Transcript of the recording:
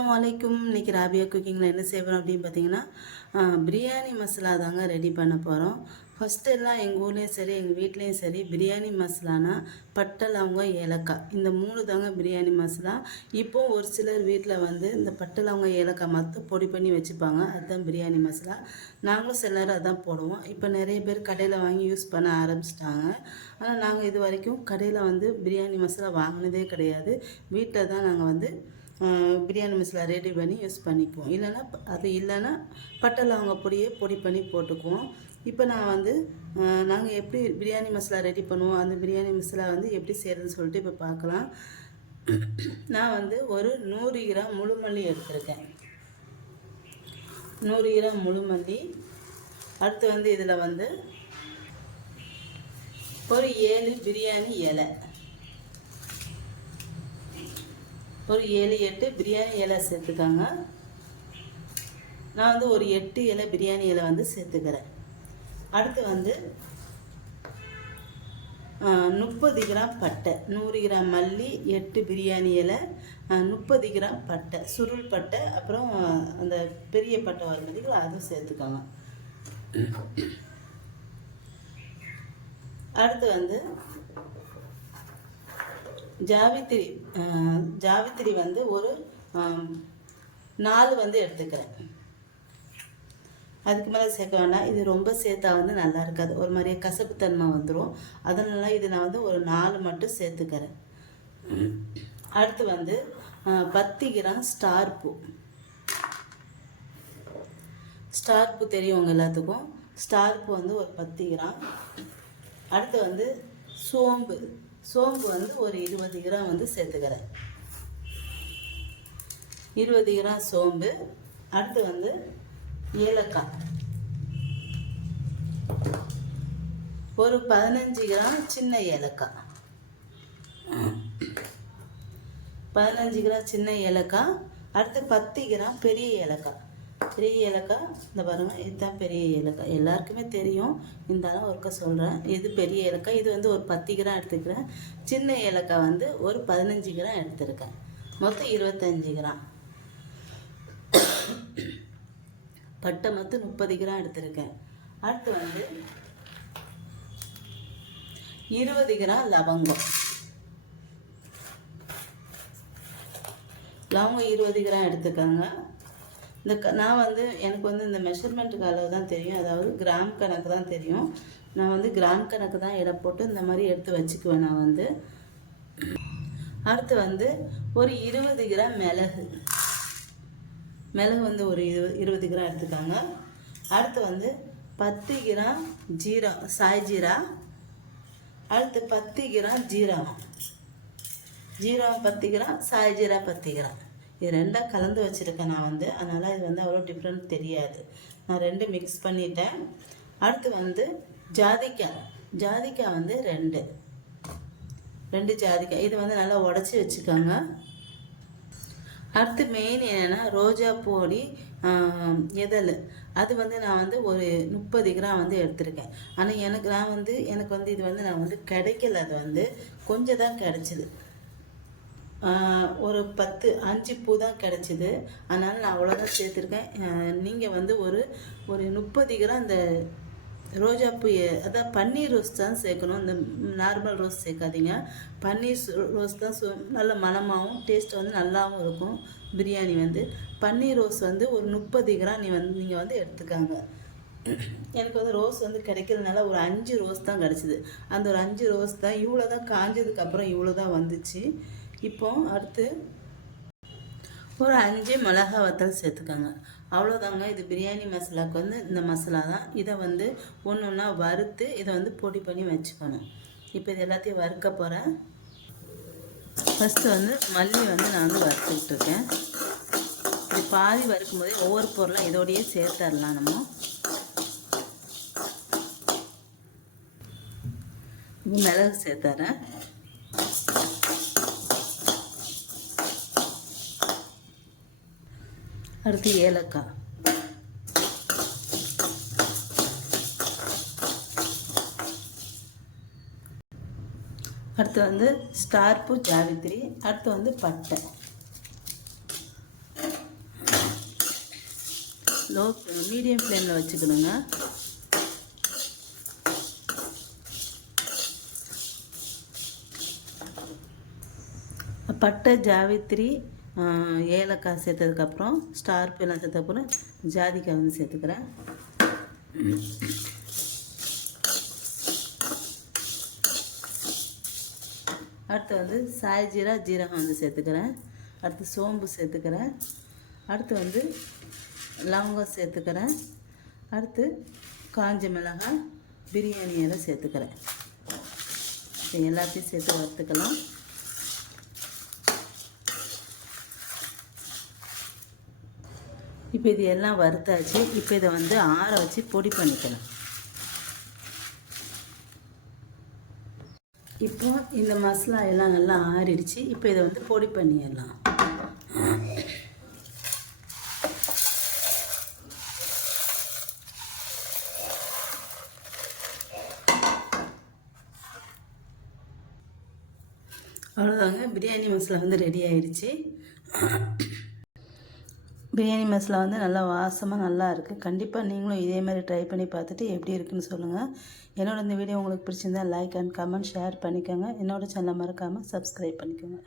அஸ்ஸலாமு அலைக்கும். இன்றைக்கி ராபியா குக்கிங்கில் என்ன செய்வோம் அப்படின்னு பார்த்தீங்கன்னா பிரியாணி மசாலா தாங்க ரெடி பண்ண போகிறோம். ஃபஸ்ட்டு எல்லாம் எங்கள் ஊர்லேயும் சரி எங்கள் வீட்லேயும் சரி பிரியாணி மசாலானா பட்டை லவங்கம் ஏலக்காய் இந்த 3 தாங்க பிரியாணி மசாலா. இப்போது ஒரு சிலர் வீட்டில் வந்து இந்த பட்டை லவங்கம் ஏலக்காய் மட்டும் பொடி பண்ணி வச்சுப்பாங்க, அதுதான் பிரியாணி மசாலா. நாங்களும் சிலர் அதான் போடுவோம். இப்போ நிறைய பேர் கடையில் வாங்கி யூஸ் பண்ண ஆரம்பிச்சிட்டாங்க. ஆனால் நாங்கள் இது வரைக்கும் கடையில் வந்து பிரியாணி மசாலா வாங்கினதே கிடையாது. வீட்டில் தான் நாங்கள் வந்து பிரியாணி மசாலா ரெடி பண்ணி யூஸ் பண்ணிக்குவோம். இல்லைன்னா பட்டை லவங்க பொடி பண்ணி போட்டுக்குவோம். இப்போ நான் வந்து நாங்கள் எப்படி பிரியாணி மசாலா ரெடி பண்ணுவோம், அந்த பிரியாணி மசாலா வந்து எப்படி செய்கிறதுன்னு சொல்லிட்டு இப்போ பார்க்கலாம். நான் வந்து ஒரு 100 கிராம் முழுமல்லி எடுத்திருக்கேன். 100 கிராம் முழுமல்லி. அடுத்து வந்து இதில் வந்து ஒரு 7 பிரியாணி இலை, ஒரு 7-8 பிரியாணி இலை சேர்த்துக்காங்க. நான் வந்து ஒரு 8 இலை பிரியாணி இலை வந்து சேர்த்துக்கிறேன். அடுத்து வந்து 30 கிராம் பட்டை, 100 கிராம் மல்லி, 8 பிரியாணி இலை, 30 கிராம் பட்டை, சுருள் பட்டை, அப்புறம் அந்த பெரிய பட்டை வரும் பார்த்தீங்களா, அதுவும் சேர்த்துக்காங்க. அடுத்து வந்து ஜாவித்திரி வந்து ஒரு 4 வந்து எடுத்துக்கிறேன். அதுக்கு மேலே சேர்க்க வேண்டாம், இது ரொம்ப சேர்த்தா வந்து நல்லா இருக்காது, ஒரு மாதிரியே கசப்புத்தன்மை வந்துடும். அதனால இது நான் வந்து ஒரு 4 மட்டும் சேர்த்துக்கிறேன். அடுத்து வந்து 10 கிராம் ஸ்டார் பூ தெரியும் எல்லாத்துக்கும். ஸ்டார் பூ வந்து ஒரு 10 கிராம். அடுத்து வந்து சோம்பு வந்து ஒரு 20 கிராம் வந்து சேர்த்துக்கிறேன். 20 கிராம் சோம்பு. அடுத்து வந்து ஏலக்காய் ஒரு 15 கிராம் சின்ன ஏலக்காய். 15 கிராம் சின்ன ஏலக்காய். அடுத்து 10 கிராம் பெரிய ஏலக்காய். இந்த பாருங்கள், இதுதான் பெரிய ஏலக்காய், எல்லாருக்குமே தெரியும், இருந்தாலும் ஒருக்க சொல்கிறேன். இது பெரிய ஏலக்காய். இது வந்து ஒரு 10 கிராம் எடுத்துக்கிறேன். சின்ன ஏலக்காய் வந்து ஒரு 15 கிராம் எடுத்துருக்கேன். மொத்தம் 25 கிராம். பட்டை மொத்தம் 30 கிராம் எடுத்துருக்கேன். அடுத்து வந்து 20 கிராம் லவங்கம் 20 கிராம் எடுத்துக்கோங்க. நான் வந்து எனக்கு வந்து இந்த மெஷர்மெண்ட்டுக்கு அளவு தான் தெரியும், அதாவது கிராம் கணக்கு தான் தெரியும். நான் வந்து கிராம் கணக்கு தான் எடை போட்டு இந்த மாதிரி எடுத்து வச்சுக்குவேன் நான் வந்து. அடுத்து வந்து ஒரு 20 கிராம் மிளகு வந்து ஒரு 20 கிராம் எடுத்துக்காங்க. அடுத்து வந்து 10 கிராம் சாய் ஜீரா. அடுத்து 10 கிராம் ஜீரகம் 10 கிராம், சாய் ஜீரா 10 கிராம். இது ரெண்டாக கலந்து வச்சுருக்கேன் நான் வந்து, அதனால் இது வந்து அவ்வளோ டிஃப்ரெண்ட் தெரியாது. நான் 2 மிக்ஸ் பண்ணிட்டேன். அடுத்து வந்து ஜாதிக்காய் வந்து 2 ஜாதிக்காய். இது வந்து நல்லா உடச்சி வச்சுக்கோங்க. அடுத்து மெயின் என்னென்னா ரோஜா பொடி எதல். அது வந்து நான் வந்து ஒரு 30 கிராம் வந்து எடுத்திருக்கேன். ஆனால் எனக்கு வந்து இது வந்து நான் வந்து கிடைக்கல, அது வந்து கொஞ்சம் தான் கிடச்சிது. ஒரு 5 பூ தான் கிடச்சிது, அதனால் நான் அவ்வளோதான் சேர்த்துருக்கேன். நீங்கள் வந்து ஒரு 30 கிராம் இந்த ரோஜாப்பூ, அதான் பன்னீர் ரோஸ் தான் சேர்க்கணும். இந்த நார்மல் ரோஸ் சேர்க்காதீங்க. பன்னீர் ரோஸ் தான் நல்ல மணமாகவும் டேஸ்ட் வந்து நல்லாவும் இருக்கும் பிரியாணி வந்து. பன்னீர் ரோஸ் வந்து ஒரு 30 கிராம் நீங்கள் வந்து எடுத்துக்காங்க. எனக்கு வந்து ரோஸ் வந்து கிடைக்கிறதுனால ஒரு 5 ரோஸ் தான் கிடச்சிது. அந்த ஒரு 5 ரோஸ் தான், இவ்வளோ தான் காஞ்சதுக்கப்புறம் இவ்வளோ தான் வந்துச்சு. இப்போ அடுத்து ஒரு 5 மிளகா வத்தல் சேர்த்துக்காங்க. அவ்வளோதாங்க. இது பிரியாணி மசாலாவுக்கு வந்து இந்த மசாலா தான். இதை வந்து ஒன்றா வறுத்து இதை வந்து பொடி பண்ணி வச்சுக்கணும். இப்போ இது எல்லாத்தையும் வறுக்க போகிறேன். ஃபஸ்ட்டு வந்து மல்லி வந்து நான் வந்து வறுத்துக்கிட்டு இருக்கேன். இது பாதி வறுக்கும் போதே ஒவ்வொரு பொருளும் இதோடையே சேர்த்துடலாம் நம்ம. மிளகு சேர்த்துறேன். அடுத்து ஏலக்காய். அடுத்து வந்து ஸ்டார் பூ, ஜாவித்திரி. அடுத்து வந்து பட்டை. மீடியம் ஃப்ளேமில் வச்சுக்கணுங்க. பட்டை, ஜாவித்திரி, ஏலக்காய் சேர்த்ததுக்கப்புறம் ஸ்டார் பூ எல்லாம் சேர்த்ததுக்கப்புறம் ஜாதிக்காய் வந்து சேர்த்துக்கிறேன். அடுத்து வந்து சாய் ஜீரா, ஜீரகம் வந்து சேர்த்துக்கிறேன். அடுத்து சோம்பு சேர்த்துக்கிறேன். அடுத்து வந்து லவங்கம் சேர்த்துக்கிறேன். அடுத்து காஞ்ச மிளகாய், பிரியாணி இலை சேர்த்துக்கிறேன். எல்லாத்தையும் சேர்த்து வறுத்துக்கலாம். இப்போ இது எல்லாம் வறுத்தாச்சு. இப்போ இதை வந்து ஆற வச்சு பொடி பண்ணிக்கலாம். இப்போ இந்த மசாலா எல்லாம் நல்லா ஆறிடுச்சு. இப்போ இதை வந்து பொடி பண்ணிடலாம். அவ்வளோதாங்க, பிரியாணி மசாலா வந்து ரெடி ஆயிடுச்சு. பிரியாணி மசாலா வந்து நல்லா வாசமாக நல்லா இருக்குது. கண்டிப்பாக நீங்களும் இதே மாதிரி ட்ரை பண்ணி பார்த்துட்டு எப்படி இருக்குன்னு சொல்லுங்கள். என்னோட இந்த வீடியோ உங்களுக்கு பிடிச்சிருந்தா லைக் அண்ட் கமெண்ட் ஷேர் பண்ணிக்கோங்க. என்னோட சேனலை மறக்காமல் சப்ஸ்கிரைப் பண்ணிக்கோங்க.